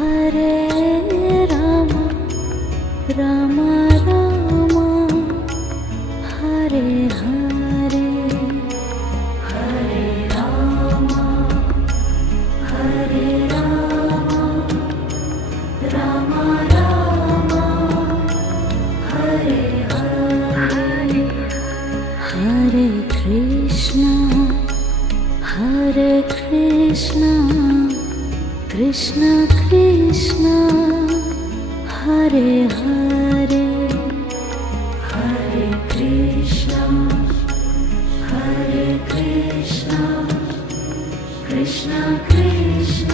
Hare Rama Rama Rama Hare Hare Hare Rama Hare Rama Rama Rama Hare Hare Hare Krishna Krishna Krishna Hare Hare Hare Krishna Krishna Krishna